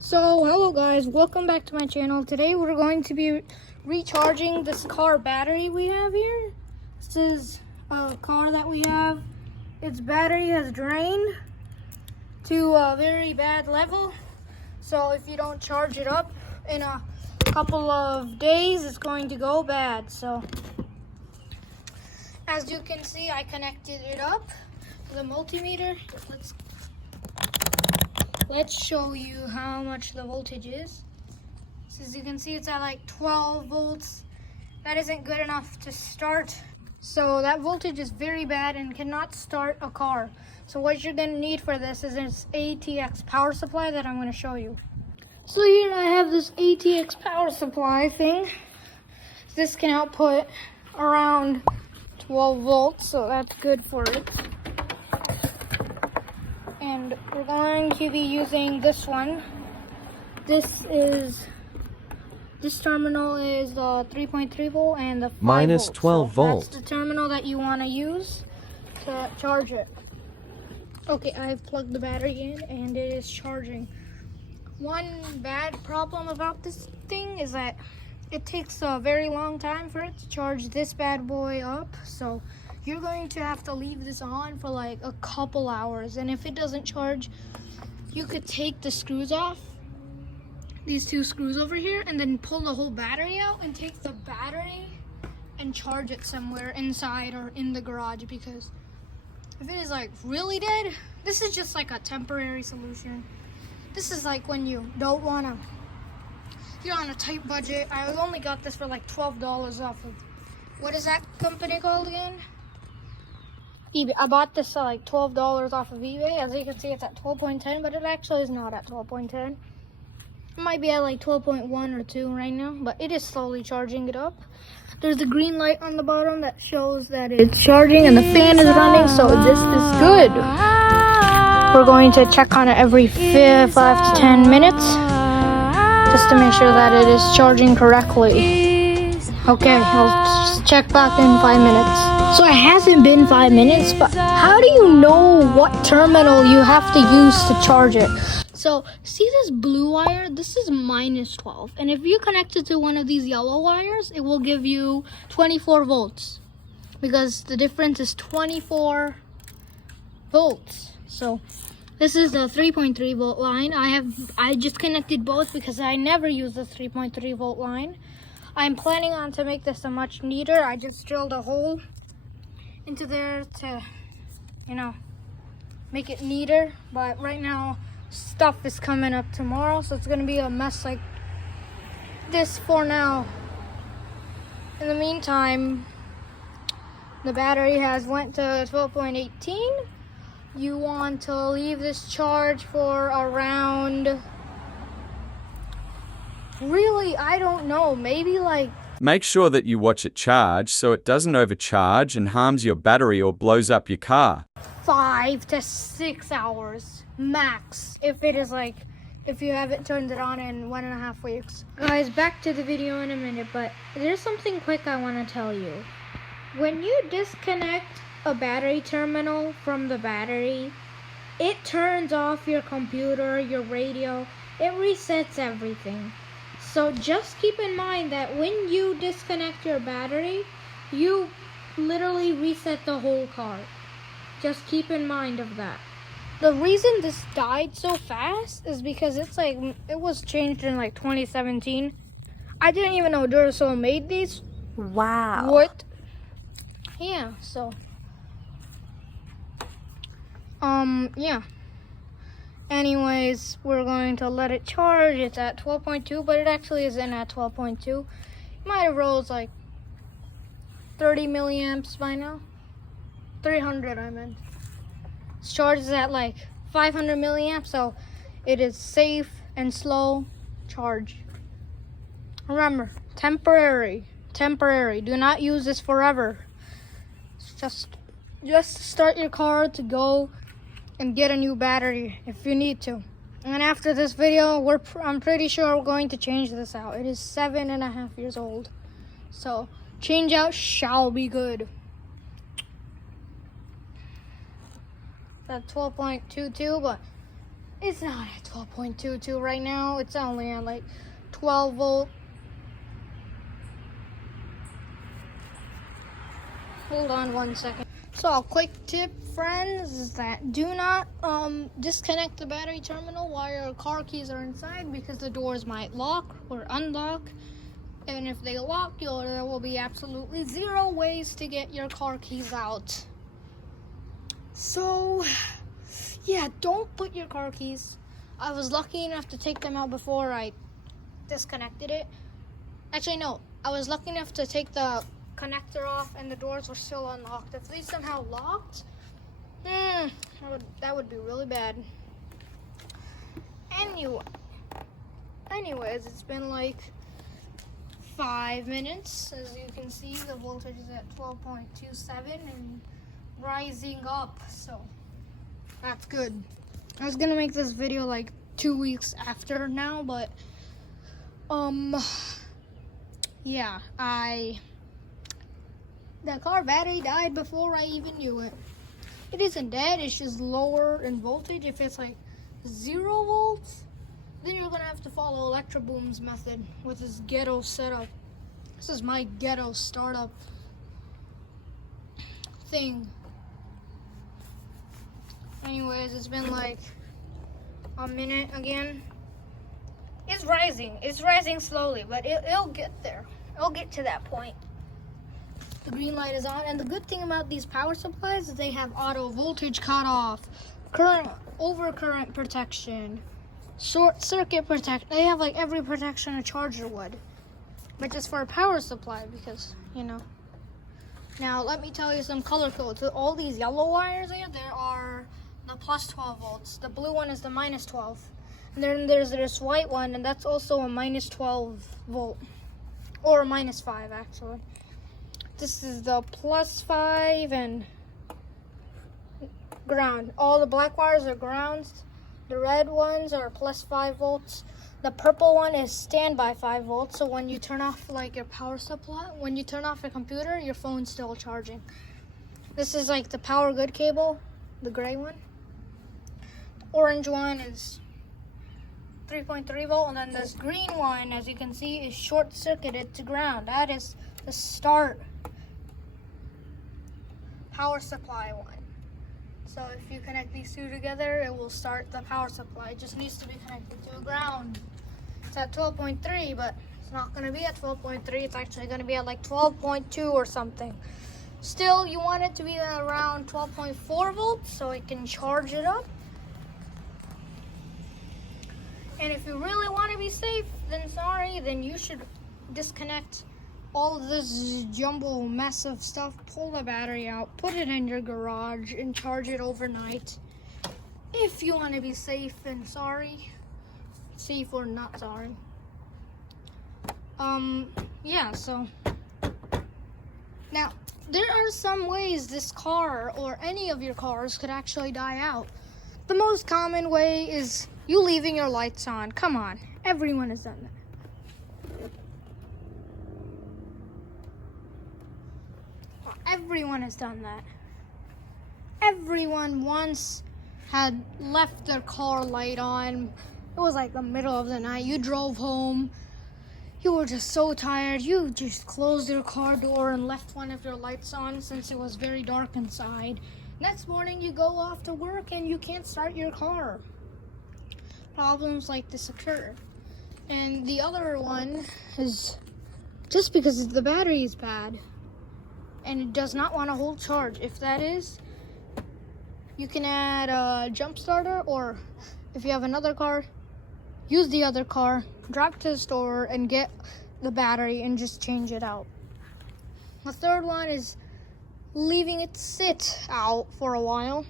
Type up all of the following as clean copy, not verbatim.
So hello guys, welcome back to my channel. Today we're going to be recharging this car battery we have here. This is a car that we have. Its battery has drained to a very bad level. So if you don't charge it up in a couple of days, it's going to go bad. So as you can see, I connected it up to the multimeter. Let's show you how much the voltage is. So as you can see, it's at like 12 volts. That isn't good enough to start. So that voltage is very bad and cannot start a car. So what you're gonna need for this is this ATX power supply that I'm gonna show you. So here I have this ATX power supply thing. This can output around 12 volts, so that's good for it. And we're going to be using this one. This terminal is 3.3 volt and the 5 minus volts. 12 volt. That's the terminal that you want to use to charge it. Okay, I've plugged the battery in and it is charging. One bad problem about this thing is that it takes a very long time for it to charge this bad boy up. So you're going to have to leave this on for like a couple hours. And if it doesn't charge, you could take the screws off, these two screws over here, and then pull the whole battery out and take the battery and charge it somewhere inside or in the garage, because if it is like really dead, this is just like a temporary solution. This is like when you don't want to, you're on a tight budget. I only got this for like $12 off of, what is that company called again? eBay. I bought this like $12 off of eBay. As you can see, it's at 12.10, but it actually is not at 12.10. It might be at like 12.1 or 2 right now, but it is slowly charging it up. There's a green light on the bottom that shows that it's charging and the fan is running, so this is good. We're going to check on it every 5 to 10 minutes just to make sure that it is charging correctly. Okay, I'll just check back in 5 minutes. So it hasn't been 5 minutes, but how do you know what terminal you have to use to charge it? So see this blue wire? This is minus 12. And if you connect it to one of these yellow wires, it will give you 24 volts. Because the difference is 24 volts. So this is the 3.3 volt line. I just connected both because I never use the 3.3 volt line. I'm planning on to make this a much neater. I just drilled a hole into there to, make it neater. But right now, stuff is coming up tomorrow, so it's gonna be a mess like this for now. In the meantime, the battery has went to 12.18. You want to leave this charge for around, really, I don't know, maybe like, Make sure that you watch it charge so it doesn't overcharge and harms your battery or blows up your car. 5 to 6 hours max, if it is like, if you haven't turned it on in 1.5 weeks. Guys, back to the video in a minute, but there's something quick I want to tell you. When you disconnect a battery terminal from the battery, it turns off your computer, your radio, it resets everything. So just keep in mind that when you disconnect your battery, you literally reset the whole car. Just keep in mind of that. The reason this died so fast is because it was changed in like 2017. I didn't even know Duracell made these. Wow. What? Yeah, so yeah. Anyways, we're going to let it charge. It's at 12.2, but it actually isn't at 12.2. It might have rolled like 30 milliamps by now. 300, I meant. Its charge is at like 500 milliamps, so it is safe and slow charge. Remember, temporary. Do not use this forever. Just start your car to go and get a new battery if you need to. And after this video, I'm pretty sure we're going to change this out. It is 7.5 years old. So change out shall be good. At 12.22, but It's not at 12.22 right now. It's only at like 12 volt. Hold on 1 second. So a quick tip, friends, is that do not disconnect the battery terminal while your car keys are inside, because the doors might lock or unlock. And if they lock, there will be absolutely 0 ways to get your car keys out. So, yeah, don't put your car keys. I was lucky enough to take them out before I disconnected it. Actually, no, I was lucky enough to take the connector off and the doors were still unlocked. If they somehow locked, that would be really bad. Anyways, it's been like 5 minutes. As you can see, the voltage is at 12.27 and rising up, so that's good. I was gonna make this video like 2 weeks after now, but yeah, the car battery died before I even knew it. It isn't dead, it's just lower in voltage. If it's like 0 volts, then you're gonna have to follow Electro Boom's method with this Getto setup. This is my Getto startup thing. Anyways, it's been like a minute again. It's rising slowly, but it'll get there. It'll get to that point. The green light is on, and the good thing about these power supplies is they have auto voltage cutoff, overcurrent protection, short circuit protection. They have like every protection a charger would, but just for a power supply, because, you know. Now, let me tell you some color codes. So all these yellow wires here, there are the plus 12 volts. The blue one is the minus 12. And then there's this white one, and that's also a minus 12 volt. Or a minus 5, actually. This is the plus 5 and ground. All the black wires are grounds. The red ones are plus 5 volts. The purple one is standby 5 volts. So when you turn off like your power supply, when you turn off your computer, your phone's still charging. This is like the power good cable, the gray one. The orange one is 3.3 volt, and then this green one, as you can see, is short circuited to ground. That is the start power supply one. So if you connect these two together, it will start the power supply. It just needs to be connected to a ground. It's at 12.3, but it's not going to be at 12.3. It's actually going to be at like 12.2 or something. Still, you want it to be around 12.4 volts so it can charge it up. And if you really want to be safe, then you should disconnect all of this jumbo mess of stuff, pull the battery out, put it in your garage, and charge it overnight. If you want to be safe and sorry. Safe or not sorry. Yeah, so. Now, there are some ways this car, or any of your cars, could actually die out. The most common way is you leaving your lights on. Come on, everyone has done that. Everyone has done that. Everyone once had left their car light on. It was like the middle of the night. You drove home. You were just so tired. You just closed your car door and left one of your lights on since it was very dark inside. Next morning you go off to work and you can't start your car. Problems like this occur. And the other one is just because the battery is bad and it does not want to hold charge. If that is, you can add a jump starter, or if you have another car, use the other car, drive to the store and get the battery and just change it out. The third one is leaving it sit out for a while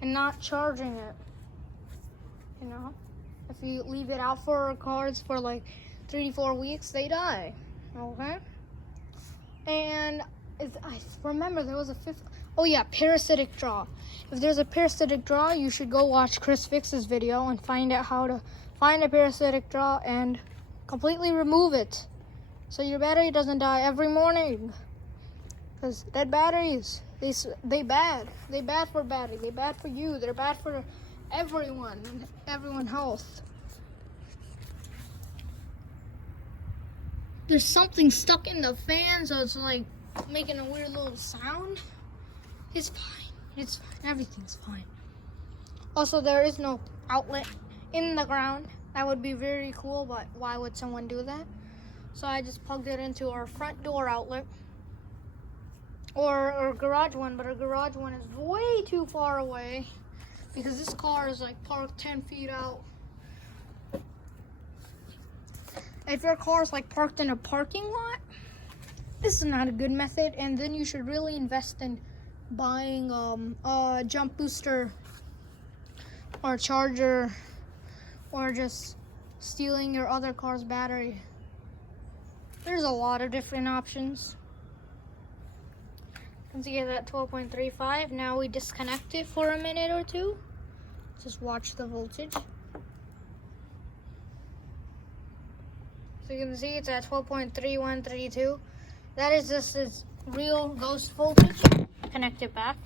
and not charging it. You know, if you leave it out for cars for like 3 to 4 weeks, they die. Okay? And I remember there was a fifth. Oh yeah, parasitic draw. If there's a parasitic draw, you should go watch Chris Fix's video and find out how to find a parasitic draw and completely remove it, so your battery doesn't die every morning. Because dead batteries, they bad for battery. They bad for you. They're bad for everyone health. There's something stuck in the fan, so it's like making a weird little sound. It's fine. It's fine. Everything's fine. Also, there is no outlet in the ground. That would be very cool, but why would someone do that? So I just plugged it into our front door outlet. Or our garage one, but our garage one is way too far away because this car is like parked 10 feet out. If your car is like parked in a parking lot, this is not a good method, and then you should really invest in buying a jump booster or charger, or just stealing your other car's battery. There's a lot of different options. You can see it at 12.35. Now we disconnect it for a minute or two. Just watch the voltage. So you can see it's at 12.3132. That is just its real ghost voltage. Connect it back.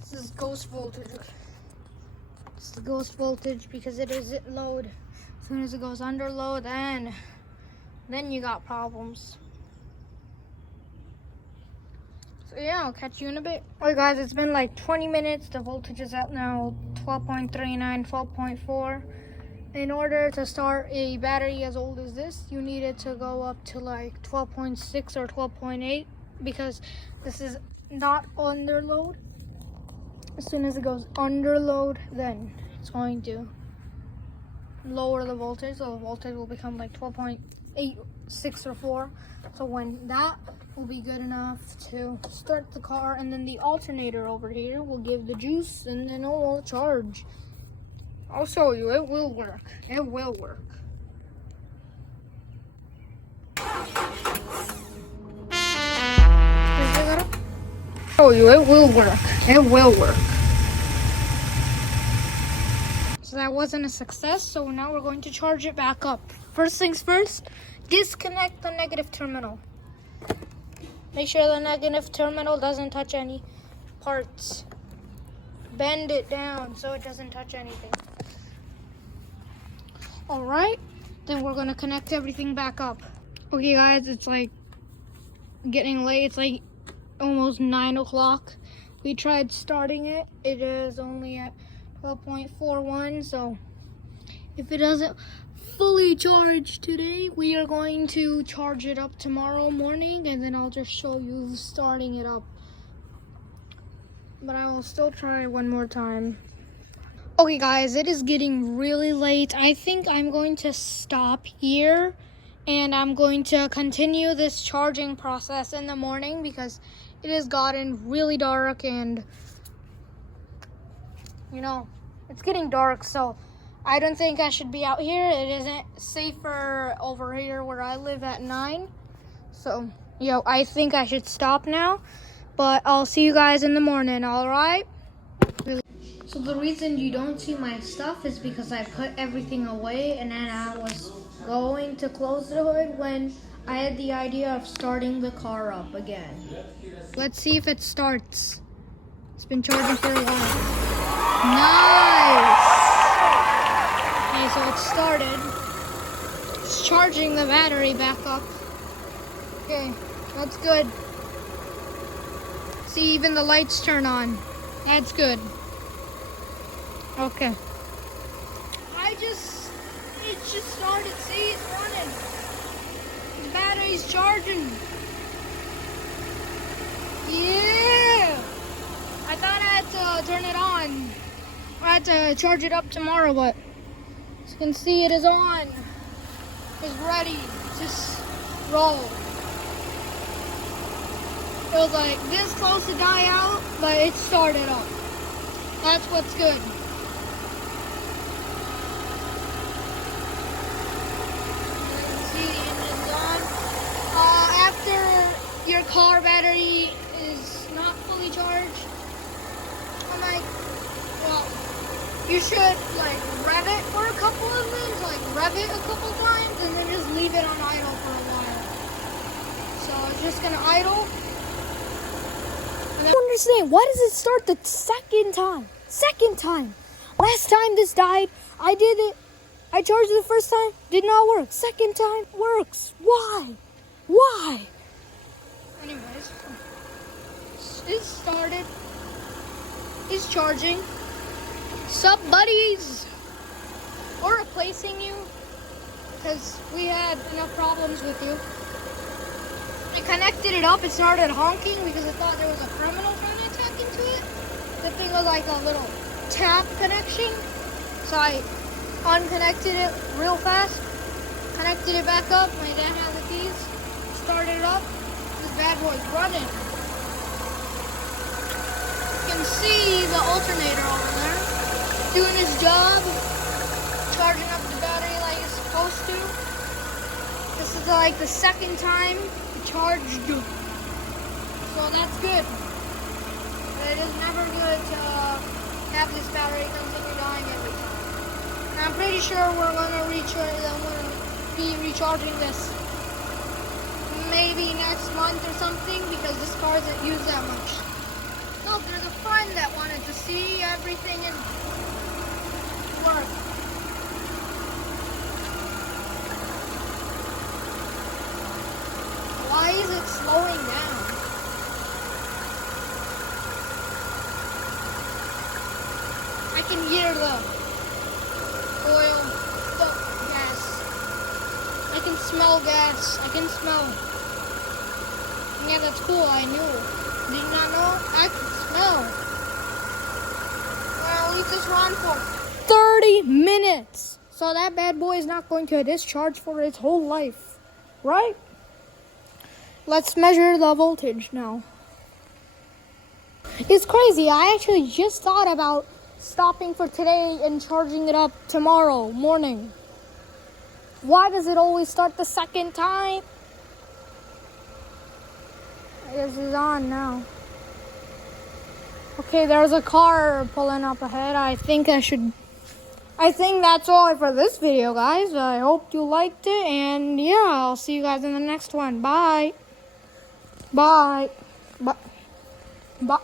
This is ghost voltage. It's the ghost voltage because it is at load. As soon as it goes under load, then you got problems. So yeah, I'll catch you in a bit. Alright guys, it's been like 20 minutes. The voltage is at now 12.39, 12.4. In order to start a battery as old as this, you need it to go up to like 12.6 or 12.8 because this is not under load. As soon as it goes under load, then it's going to lower the voltage. So the voltage will become like 12.8, 6 or 4. So when that will be good enough to start the car, and then the alternator over here will give the juice, and then it will charge. I'll show you. It will work. It will work. Show you. It will work. It will work. So that wasn't a success. So now we're going to charge it back up. First things first, disconnect the negative terminal. Make sure the negative terminal doesn't touch any parts. Bend it down so it doesn't touch anything. Alright, then we're gonna connect everything back up. Okay guys, it's like getting late. It's like almost 9 o'clock. We tried starting it. It is only at 12.41, so if it doesn't fully charge today, we are going to charge it up tomorrow morning, and then I'll just show you starting it up. But I will still try one more time. Okay guys, it is getting really late. I think I'm going to stop here, and I'm going to continue this charging process in the morning because it has gotten really dark, and you know, it's getting dark, so I don't think I should be out here. It isn't safer over here where I live at 9. So, I think I should stop now, but I'll see you guys in the morning, all right? So the reason you don't see my stuff is because I put everything away, and then I was going to close the hood when I had the idea of starting the car up again. Let's see if it starts. It's been charging for a while. Nice! Okay, so it started. It's charging the battery back up. Okay, that's good. See, even the lights turn on. That's good. Okay. It just started. See, it's running. The battery's charging. Yeah! I thought I had to turn it on. I had to charge it up tomorrow, but as you can see, it is on. It's ready to roll. It was like this close to die out, but it started up. That's what's good. After your car battery is not fully charged, I'm like, well, you should like rev it for a couple of minutes, like rev it a couple times, and then just leave it on idle for a while. So it's just gonna idle, don't understand. Why does it start the second time? Second time. Last time this died, I did it. I charged it the first time, did not work. Second time works. Why? Why? Anyways, it started. It's charging. Sup, buddies? We're replacing you because we had enough problems with you. I connected it up. It started honking because I thought there was a criminal trying to attack into it. The thing was like a little tap connection. So I unconnected it real fast. Connected it back up. My dad has the keys. Started it up. This bad boy's running. You can see the alternator over there doing his job, charging up the battery like it's supposed to. This is like the second time it charged, so that's good. But it is never good to have this battery continue dying every time. And I'm pretty sure we're gonna be recharging this maybe next month or something because this car doesn't use that much. Look, there's a friend that wanted to see everything in work. Why is it slowing down? I can hear the oil, the gas. I can smell gas. I can smell. Yeah, that's cool. I knew. Did you not know? I can smell. Well, leave this run for 30 minutes. So that bad boy is not going to discharge for its whole life, right? Let's measure the voltage now. It's crazy. I actually just thought about stopping for today and charging it up tomorrow morning. Why does it always start the second time? I guess it's on now. Okay, there's a car pulling up ahead. I think that's all for this video, guys. I hope you liked it, and yeah, I'll see you guys in the next one. Bye. Bye. Bye. Bye.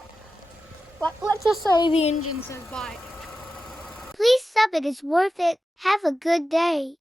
Let's just say the engine says bye. Please sub it, it's worth it. Have a good day.